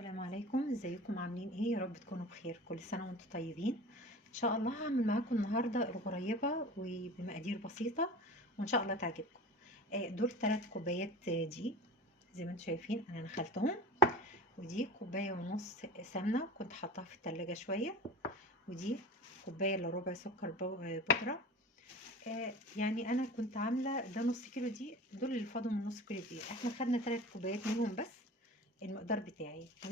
السلام عليكم، ازيكم عاملين ايه؟ يا رب تكونوا بخير. كل سنه وانتم طيبين. ان شاء الله هعمل معاكم النهارده الغريبه وبمقادير بسيطه وان شاء الله تعجبكم. دول 3 كوبايات دقيق زي ما انتم شايفين انا نخلتهم، ودي كوبايه ونص سمنه كنت حاطاها في التلاجة شويه، ودي كوبايه الا ربع سكر بودره. يعني انا كنت عامله ده نص كيلو دقيق، دول اللي فاضوا من نص كيلو دقيق. احنا خدنا 3 كوبايات منهم بس المقدار بتاعي، و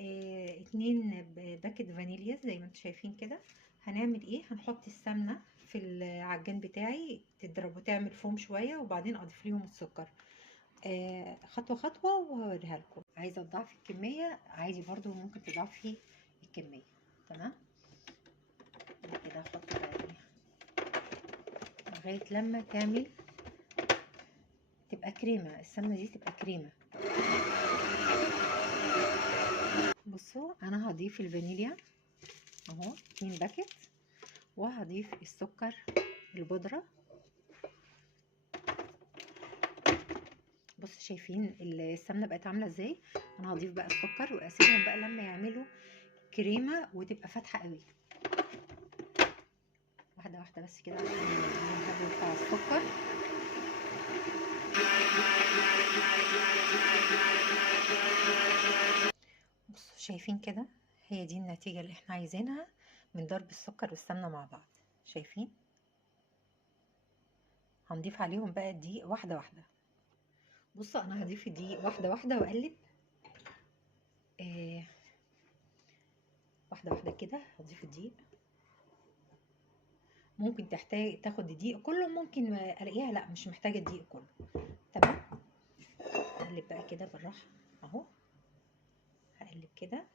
2 باكت فانيليا زي ما انتم شايفين كده. هنعمل ايه؟ هنحط السمنه في العجان بتاعي تضرب وتعمل فوم شويه، وبعدين اضيف ليهم السكر خطوه خطوه وهوريها لكم. عايزه تضاعفي الكميه عادي برضو ممكن تضاعفي الكميه. تمام كده احط بقى ايه لغايه لما تعمل تبقى كريمه، السمنه دي تبقى كريمه. بصوا انا هضيف الفانيليا اهو 2 باكت، وهضيف السكر البودرة. بصوا شايفين السمنة بقت عاملة ازاي؟ انا هضيف بقى السكر واسيبهم بقى لما يعملوا كريمة وتبقى فاتحة قوي. واحدة واحدة بس كده عشان الهبل بتاع السكر. بصوا شايفين كده، هي دي النتيجة اللي احنا عايزينها من ضرب السكر والسمنة مع بعض. شايفين؟ هنضيف عليهم بقى الدقيق واحدة واحدة. بصوا انا هضيف الدقيق واحدة واحدة واقلب واحدة واحدة كده. هضيف الدقيق، ممكن تاخد الدقيق كله، ممكن الاقيها لا مش محتاجة الدقيق كله. تمام، هقلب بقى كده بالراحة اهو. هقلب كده.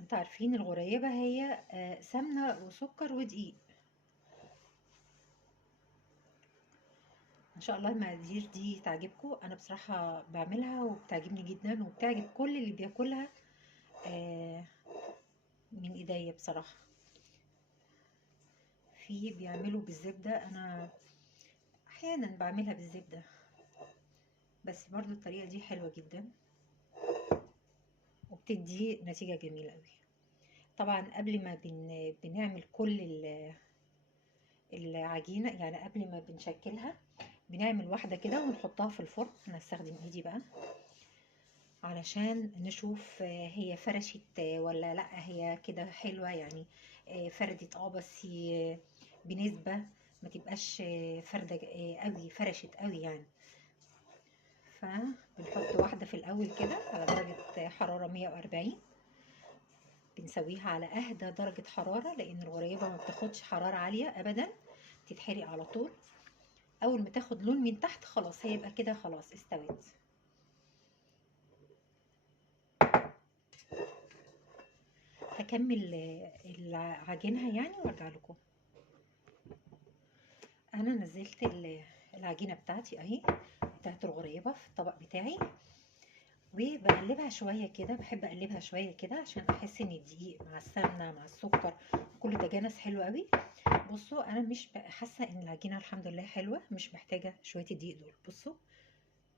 انتوا عارفين الغريبة هي سمنة وسكر ودقيق. ان شاء الله المقادير دي تعجبكم. انا بصراحة بعملها وبتعجبني جدا وبتعجب كل اللي بياكلها من ايديا بصراحة. في بيعملوا بالزبدة، انا احيانا بعملها بالزبدة بس برضو الطريقة دي حلوة جدا وبتدي نتيجة جميلة قوي. طبعا قبل ما بنعمل كل العجينة، يعني قبل ما بنشكلها بنعمل واحدة كده ونحطها في الفرن. انا هستخدم ايدي بقى علشان نشوف هي فرشت ولا لا، هي كده حلوة يعني. فردت بس بنسبة ما تبقاش فردة قوي، فرشت قوي يعني. فبنحط واحدة في الاول كده على درجة حرارة 140، بنسويها على اهدى درجة حرارة لان الغريبة ما بتاخدش حرارة عالية ابدا، تتحرق على طول. اول ما تاخد لون من تحت خلاص هيبقى كده خلاص استوت. هكمل عجينها يعني وارجع لكم. انا نزلت العجينه بتاعتي اهي بتاعت الغريبه في الطبق بتاعي، وبقلبها شويه كده. بحب اقلبها شويه كده عشان احس ان الدقيق مع السمنه مع السكر كله تجانس حلو قوي. بصوا انا مش حاسه ان العجينه الحمد لله حلوه، مش محتاجه شويه الدقيق دول. بصوا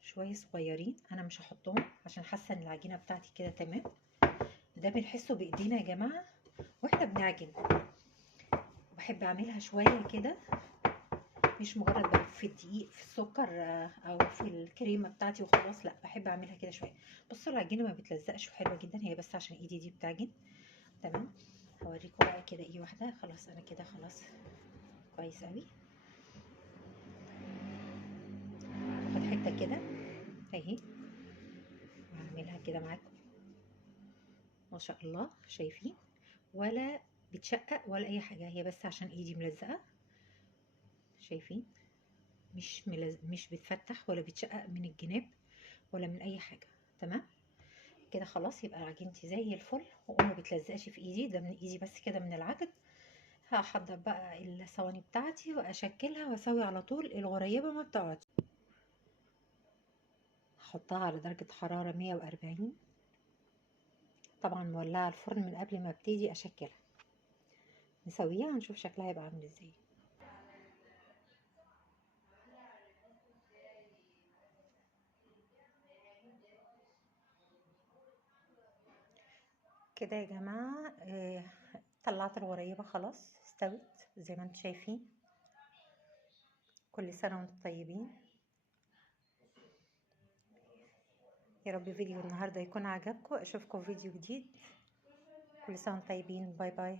شويه صغيرين انا مش هحطهم عشان حاسه ان العجينه بتاعتي كده تمام. ده بنحسه بايدينا يا جماعه واحنا بنعجن. بحب اعملها شويه كده، مش مجرد بقى في الدقيق في السكر او في الكريمه بتاعتي وخلاص، لا بحب اعملها كده شويه. بصوا العجينه ما بتلزقش وحلوه جدا، هي بس عشان ايدي دي بتعجن. تمام، هوريكم بقى كده ايه واحده. خلاص انا كده خلاص كويس قوي. خد حته كده اهي وهعملها كده معاكم. ما شاء الله شايفين؟ ولا بتشقق ولا اي حاجه، هي بس عشان ايدي ملزقه. شايفين؟ مش بتفتح ولا بتشقق من الجناب ولا من اي حاجه. تمام كده خلاص، يبقى عجينتي زي الفل وما بتلزقش في ايدي. ده من ايدي بس كده من العجن. هحضر بقى الصواني بتاعتي واشكلها واسوي على طول. الغريبه ما بتقعدش. هحطها على درجه حراره 140، طبعا مولعه الفرن من قبل ما ابتدي اشكلها. نسويها ونشوف شكلها هيبقى عامل ازاي. كده يا جماعة. طلعت الغريبة خلاص استوت زي ما انتم شايفين. كل سنة وانتم طيبين. يا رب فيديو النهاردة يكون عجبكم. اشوفكم في فيديو جديد. كل سنة وانتم طيبين. باي باي.